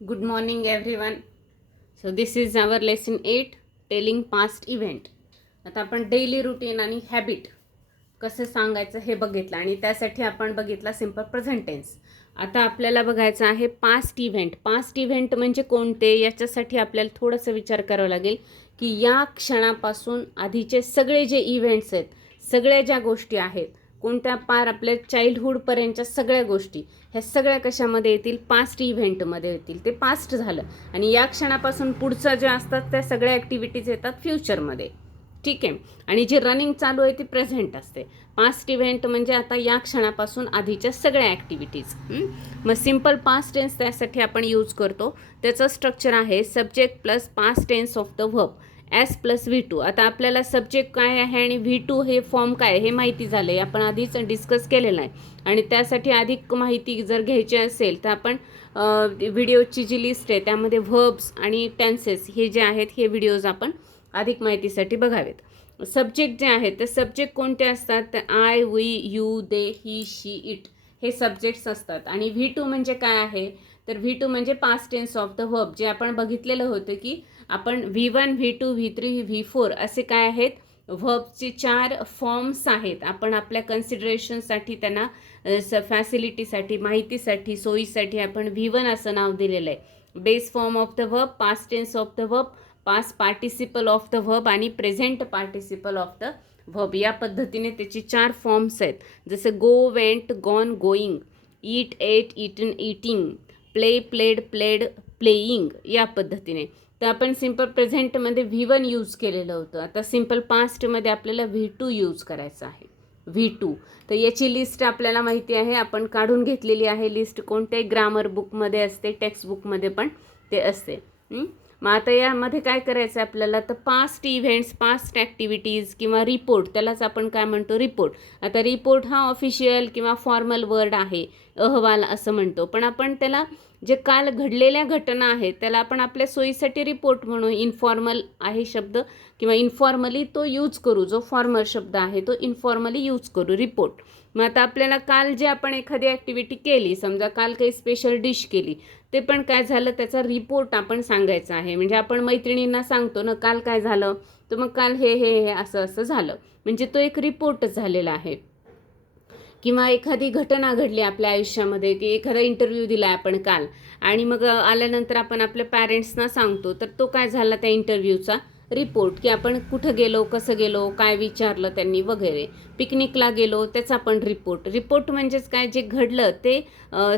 Good morning everyone. So this is our lesson 8 telling past event. आता आपण daily routine आणि habit कसं सांगायचं हे बघितलं आणि त्यासाठी आपण बघितला सिंपल प्रेझेंट टेन्स. आता आपल्याला बघायचं आहे पास्ट इव्हेंट. पास्ट इव्हेंट म्हणजे कोणते, याच्यासाठी आपल्याला थोडंसं विचार करावा लागेल की या क्षणापासून आधीचे सगळे जे इव्हेंट्स आहेत, सगळ्या ज्या गोष्टी आहेत, कोणत्या पार आपल्या चाइल्डहूडपर्यंतच्या सगळ्या गोष्टी, ह्या सगळ्या कशामध्ये येतील, पास्ट इव्हेंटमध्ये येतील. ते पास्ट झालं आणि या क्षणापासून पुढचं जे असतात त्या सगळ्या ॲक्टिव्हिटीज येतात फ्युचरमध्ये. ठीक आहे. आणि जी रनिंग चालू आहे ती प्रेझेंट असते. पास्ट इव्हेंट म्हणजे आता या क्षणापासून आधीच्या सगळ्या ॲक्टिव्हिटीज. मग सिम्पल पास्ट टेन्स त्यासाठी आपण यूज करतो. त्याचं स्ट्रक्चर आहे subject plus past tense of the verb S plus V2. आता आपल्याला सब्जेक्ट काय आहे आणि V2 हे फॉर्म काय हे माहिती झालं आहे, आपण आधीच डिस्कस केलेलं आहे. आणि त्यासाठी अधिक माहिती जर घ्यायची असेल तर आपण व्हिडिओची जी लिस्ट आहे त्यामध्ये व्हर्ब्स आणि टेन्सेस हे जे आहेत हे व्हिडिओज आपण अधिक माहितीसाठी बघावेत. सब्जेक्ट जे आहेत ते सब्जेक्ट कोणते असतात, तर I, we, you, they, he, she, it हे सब्जेक्ट्स असतात. आणि V2 म्हणजे काय आहे, तर V2 म्हणजे past tense of the verb. जे आपण बघितलेलं होतं की आपण V1, V2, V3, V4 असे काय आहेत, व्हर्बचे 4 फॉर्म्स आहेत. आपण आपल्या कन्सिडरेशनसाठी त्यांना फॅसिलिटीसाठी, माहितीसाठी, सोयीसाठी आपण V1 असं नाव दिलेलं आहे. Base form of the verb, past tense of the verb, past participle of the verb आणि present participle of the verb. या पद्धतीने त्याची 4 फॉर्म्स आहेत. जसं go, went, gone, going, eat, ate, eaten, eating, play, played, played, playing या पद्धतीने. तर आपण सिम्पल प्रेझेंटमध्ये V1 यूज केलेलं होतं. आता सिम्पल पास्टमध्ये आपल्याला V2 यूज करायचं आहे. V2 तर याची लिस्ट आपल्याला माहिती आहे, आपण काढून घेतलेली आहे. लिस्ट कोणत्याही ग्रामर बुकमध्ये असते, टेक्स्ट बुकमध्ये पण ते असते. मग आता यामध्ये काय करायचं आहे आपल्याला, तर पास्ट इव्हेंट्स, पास्ट ॲक्टिव्हिटीज किंवा रिपोर्ट, त्यालाच आपण काय म्हणतो, रिपोर्ट. आता रिपोर्ट हा ऑफिशियल किंवा फॉर्मल वर्ड आहे, अहवाल असं म्हणतो. पण आपण त्याला जे काल घडलेल्या घटना आहेत त्याला आपण आपल्या सोयीसाठी रिपोर्ट म्हणू. इन्फॉर्मल आहे शब्द किंवा इन्फॉर्मली तो यूज करू, जो फॉर्मल शब्द आहे तो इन्फॉर्मली यूज करू, रिपोर्ट. मग आता आपल्याला काल जे आपण एखादी ॲक्टिव्हिटी केली, समजा काल काही स्पेशल डिश केली, ते पण काय झालं त्याचा रिपोर्ट आपण सांगायचा आहे. म्हणजे आपण मैत्रिणींना सांगतो ना काल काय झालं, तर मग काल हे हे हे असं असं झालं, म्हणजे तो एक रिपोर्टच झालेला आहे. किंवा एखादी घटना घडली आपल्या आयुष्यामध्ये, की एखादा इंटरव्ह्यू दिला आपण काल आणि मग आल्यानंतर आपण आपल्या पॅरेंट्सना सांगतो, तर तो काय झाला त्या इंटरव्ह्यूचा रिपोर्ट, की आपण कुठं गेलो, कसं गेलो, काय विचारलं त्यांनी वगैरे. पिकनिकला गेलो त्याचा पण रिपोर्ट. रिपोर्ट म्हणजेच काय, जे घडलं ते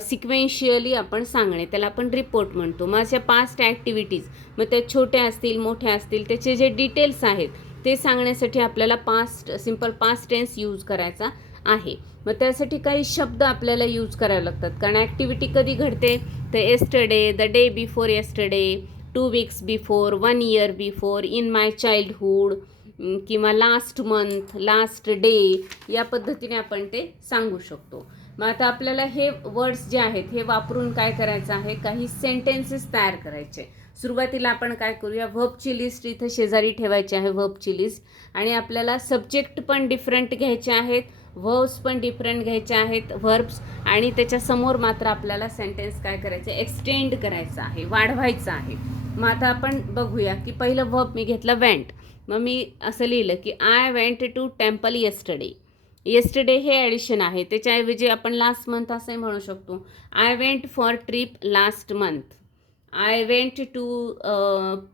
सिक्वेन्शियली आपण सांगणे, त्याला आपण रिपोर्ट म्हणतो. मग अशा पास्ट ॲक्टिव्हिटीज, मग त्या छोट्या असतील मोठ्या असतील, त्याचे जे डिटेल्स आहेत ते सांगण्यासाठी आपल्याला सिम्पल पास्ट टेन्स यूज करायचा आहे. मग त्यासाठी काही शब्द आपल्याला यूज करावे लागतात, कारण ॲक्टिव्हिटी कधी घडते, तर yesterday, the day before yesterday, 2 weeks before, 1 year before, in my childhood किंवा लास्ट मंथ, लास्ट डे या पद्धतीने आपण ते सांगू शकतो. मग आता आपल्याला हे वर्ड्स जे आहेत हे वापरून काय करायचं आहे, काही सेंटेन्सेस तयार करायचे. सुरुवातीला आपण काय करूया, व्हर्बची लिस्ट इथं शेजारी ठेवायची आहे, व्हर्बची लिस्ट. आणि आपल्याला सब्जेक्ट पण डिफरंट घ्यायचे आहेत, व्हर्ब्स पण डिफरंट घ्यायचे आहेत, व्हर्ब्स. आणि त्याच्यासमोर मात्र आपल्याला सेंटेन्स काय करायचं, एक्सटेंड करायचं आहे, वाढवायचं आहे. मग आता आपण बघूया की पहिलं व्हर्ब मी घेतलं वेंट. मग मी असं लिहिलं की I went to temple yesterday. Yesterday हे ॲडिशन आहे, त्याच्याऐवजी आपण लास्ट मंथ असंही म्हणू शकतो. I went for trip last month. I went to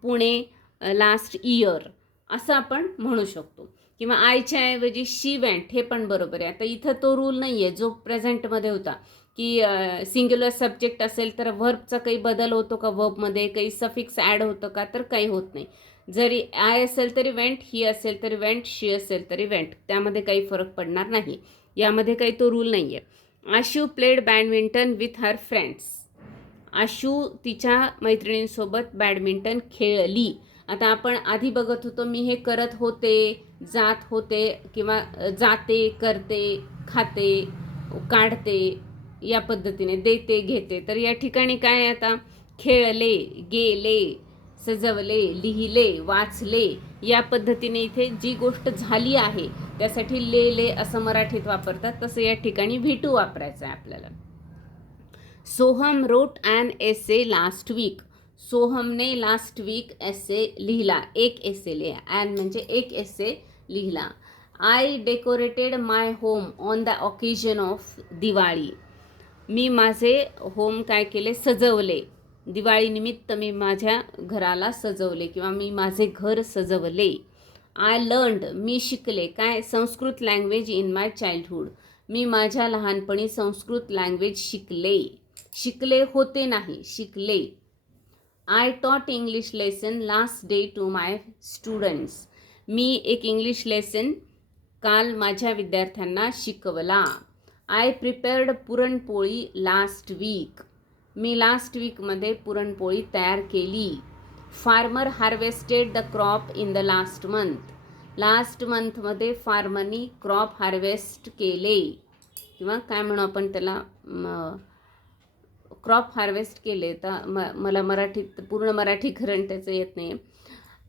Pune last year असं आपण म्हणू शकतो. किंवा आयच्या ऐवजी शी वेंट हे पण बरोबर आहे. आता इथं तो रूल नाही आहे जो प्रेझेंटमध्ये होता, की सिंग्युलर सब्जेक्ट असेल तर व्हर्बचा काही बदल होतो का, व्हर्बमध्ये काही सफिक्स ॲड होतं का, तर काही होत नाही. जरी आय असेल तरी वेंट, ही असेल तरी वेंट, शी असेल तरी वेंट, त्यामध्ये काही फरक पडणार नाही. यामध्ये काही तो रूल नाही आहे. Ashu played badminton with her friends. Ashu तिच्या मैत्रिणींसोबत बॅडमिंटन खेळली. आता आपण आधी बघत होतो, मी हे करत होते, जात होते किंवा जाते, करते, खाते, काढते या पद्धतीने, देते, घेते. तर या ठिकाणी काय, आता खेळले, गेले, सजवले, लिहिले, वाचले या पद्धतीने इथे जी गोष्ट झाली आहे त्यासाठी ले असं मराठीत वापरतात, तसं या ठिकाणी V2 वापरायचं आहे आपल्याला. Soham wrote an essay last week. सोहमने लास्ट वीक एसे लिहिला, एक एसे लिहा. ॲन म्हणजे एक एसे लिहिला. I decorated my home on the occasion of Diwali. मी माझे होम काय केले, सजवले. दिवाळीनिमित्त मी माझ्या घराला सजवले किंवा मी माझे घर सजवले. आय लर्नड, मी शिकले काय, Sanskrit language in my childhood. मी माझ्या लहानपणी संस्कृत लँग्वेज शिकले. शिकले होते नाही, शिकले. I taught English lesson last day to my students. मी एक इंग्लिश लेसन काल माझ्या विद्यार्थ्यांना शिकवला. I prepared puranpoli last week. मी लास्ट वीकमध्ये पुरणपोळी तयार केली. Farmer harvested the crop in the last month. Last मंथमध्ये फार्मरनी क्रॉप हार्वेस्ट केले किंवा काय म्हणू आपण त्याला, क्रॉप हार्वेस्ट केले. तर मला मराठीत पूर्ण मराठी खरं त्याचं येत नाही,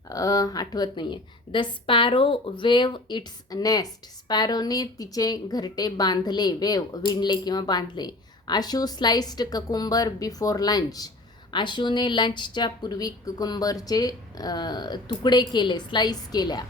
आठवत नाही आहे. The sparrow weave its nest. स्पॅरोने तिचे घरटे बांधले, वेव विणले किंवा बांधले. Ashu sliced cucumber before lunch. आशूने लंचच्या पूर्वी कुकुंबरचे तुकडे केले, स्लाइस केल्या.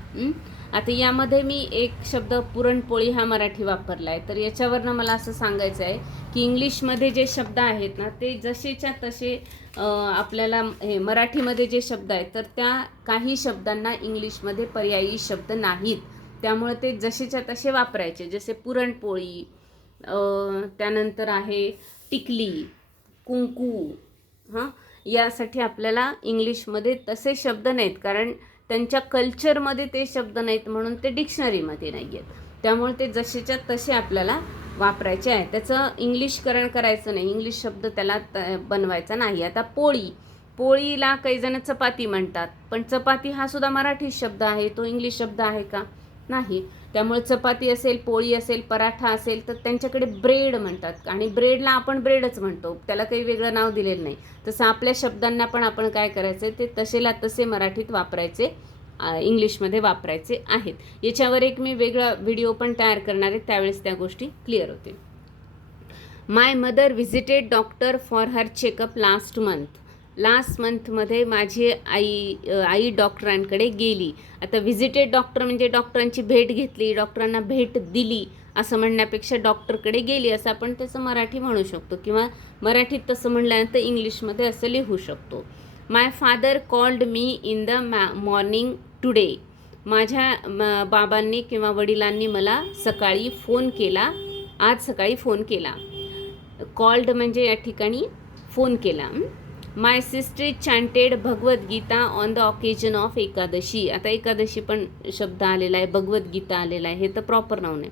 आता यामध्ये मी एक शब्द पुरणपोळी हा मराठी वापरला आहे, तर याच्यावरनं मला असं सांगायचं आहे की इंग्लिशमध्ये जे शब्द आहेत ना ते जसेच्या तसे आपल्याला हे मराठीमध्ये जे शब्द आहेत तर त्या काही शब्दांना इंग्लिशमध्ये पर्यायी शब्द नाहीत, त्यामुळे ते जसेच्या तसे वापरायचे. जसे पुरणपोळी, त्यानंतर आहे टिकली, कुंकू. यासाठी आपल्याला इंग्लिशमध्ये तसे शब्द नाहीत, कारण त्यांच्या कल्चरमध्ये ते शब्द नाहीत म्हणून ते डिक्शनरीमध्ये नाही आहेत. त्यामुळे ते जसेच्या तसे आपल्याला वापरायचे आहे, त्याचं इंग्लिशकरण करायचं नाही, इंग्लिश शब्द त्याला बनवायचा नाही. आता पोळी, पोळीला काही जण चपाती म्हणतात, पण चपाती हा सुद्धा मराठी शब्द आहे, तो इंग्लिश शब्द आहे का, नाही. त्यामुळे चपाती असेल, पोळी असेल, पराठा असेल तर त्यांच्याकडे ब्रेड म्हणतात आणि ब्रेडला आपण ब्रेडच म्हणतो, त्याला काही वेगळं नाव दिलेलं नाही. तसं आपल्या शब्दांना पण आपण काय करायचं, ते तसेला तसे मराठीत वापरायचे, इंग्लिशमध्ये वापरायचे आहेत. याच्यावर एक मी वेगळा व्हिडिओ पण तयार करणार आहे, त्यावेळेस त्या गोष्टी क्लिअर होतील. My mother visited doctor for her checkup last month. Last मंथमध्ये माझी आई डॉक्टरांकडे गेली. आता व्हिजिटेड डॉक्टर म्हणजे डॉक्टरांची भेट घेतली, डॉक्टरांना भेट दिली असं म्हणण्यापेक्षा डॉक्टरकडे गेली असं आपण त्याचं मराठी म्हणू शकतो, किंवा मराठीत तसं म्हणल्यानंतर इंग्लिशमध्ये असं लिहू शकतो. My father called me in the morning today. माझ्या बाबांनी किंवा वडिलांनी मला सकाळी फोन केला, आज सकाळी फोन केला. कॉल्ड म्हणजे या ठिकाणी फोन केला. My sister chanted Bhagavad Gita on the occasion of Ekadashi. आता एकादशी पण शब्द आलेला आहे, भगवद्गीता आलेला आहे, हे तर प्रॉपर नाव नाही.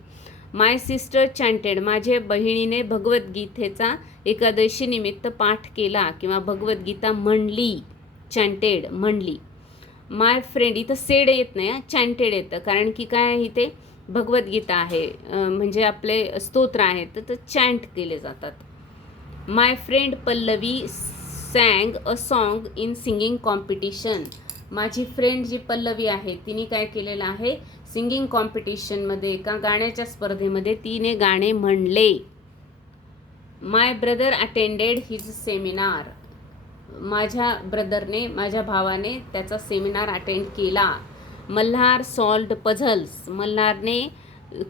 माय सिस्टर चॅन्टेड, माझ्या बहिणीने भगवद्गीतेचा एकादशी निमित्त पाठ केला किंवा भगवद्गीता म्हणली, चॅन्टेड म्हणली. माय फ्रेंड, इथं सेड येत नाही, चॅन्टेड येतं, कारण की काय आहे, इथे भगवद्गीता आहे म्हणजे आपले स्तोत्र आहेत तर चॅन्ट केले जातात. My friend Pallavi sang a song in singing competition. माझी फ्रेंड जी पल्लवी आहे तिने काय केलेलं आहे, सिंगिंग कॉम्पिटिशनमध्ये एका गाण्याच्या स्पर्धेमध्ये तिने गाणे म्हणले. माय ब्रदर अटेंडेड हिज सेमिनार. माझ्या ब्रदरने, माझ्या भावाने त्याचा सेमिनार अटेंड केला. Malhar solved puzzles. मल्हारने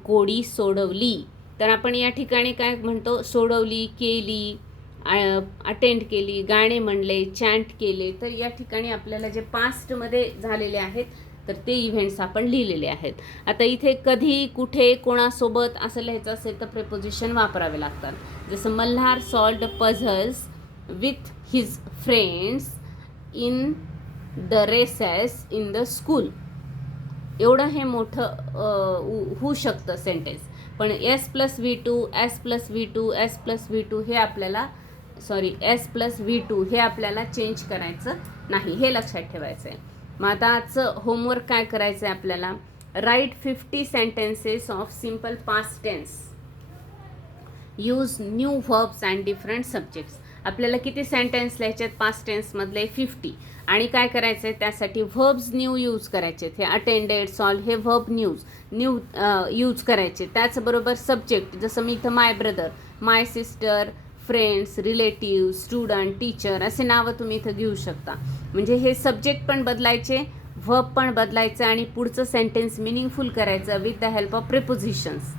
कोडी सोडवली. तर आपण या ठिकाणी काय म्हणतो, सोडवली, केली, अटेंड केली, गाणे म्हणले, चॅन्ट केले. तर या ठिकाणी आपल्याला जे पास्टमध्ये झालेले आहेत तर ते इव्हेंट्स आपण लिहिलेले आहेत. आता इथे कधी, कुठे, कोणासोबत असं लिहायचं असेल तर प्रिपोजिशन वापरावे लागतात. जसं Malhar solved puzzles with his friends in the recess in the school. एवढं हे मोठं होऊ शकतं सेंटेन्स, पण S+V2, S+V2, S+V2 हे आपल्याला S+V2 हे आपल्याला चेंज करायचं नाही, हे लक्षात ठेवायचं आहे. मग आता आजचं होमवर्क काय करायचं आहे आपल्याला, write 50 sentences of simple past tense, use new verbs and different subjects. आपल्याला किती सेंटेन्स लिहायचे आहेत पास्ट टेन्समधले, 50. आणि काय करायचं आहे त्यासाठी, व्हर्ब्स न्यू यूज करायचे आहेत. हे अटेंडेड, सॉल्व हे व्हर्ब न्यू यूज करायचे. त्याचबरोबर सब्जेक्ट, जसं मी इथं my brother, my sister, friends, relative, student, teacher असे नावं तुम्ही इथं घेऊ शकता. म्हणजे हे सब्जेक्ट पण बदलायचे, व्हर्ब पण बदलायचं आणि पुढचं सेंटेन्स मिनिंगफुल करायचं with the help of prepositions.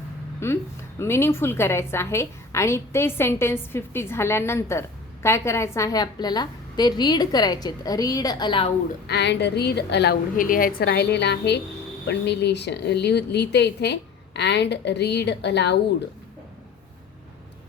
Meaningful करायचं आहे. आणि ते सेंटेन्स 50 झाल्यानंतर काय करायचं आहे आपल्याला, ते रीड करायचेत. Read aloud and read aloud हे लिहायचं राहिलेलं आहे, पण मी लिहिते इथे अँड रीड अलाउड.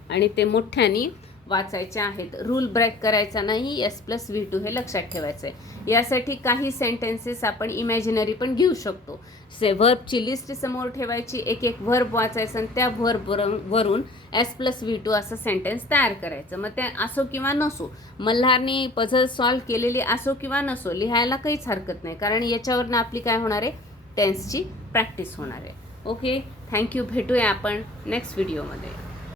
आणि ते मोठ्याने वाचायचे आहेत. रूल ब्रेक करायचा नाही. S+V2 हे लक्षात ठेवायचं आहे. यासाठी काही सेंटेन्सेस आपण इमॅजिनरी पण घेऊ शकतो. व्हर्बची लिस्ट समोर ठेवायची, एक एक व्हर्ब वाचायचं आणि त्या व्हर्बवरून S+V2 असं सेंटेन्स तयार करायचं. मग ते असो किंवा नसो, मल्हारने पझल सॉल्व्ह केलेली असो किंवा नसो, लिहायला काहीच हरकत नाही, कारण याच्यावरनं आपली काय होणार आहे, टेन्सची प्रॅक्टिस होणार आहे. Okay, thank you. भेटूया आपण नेक्स्ट व्हिडिओमध्ये.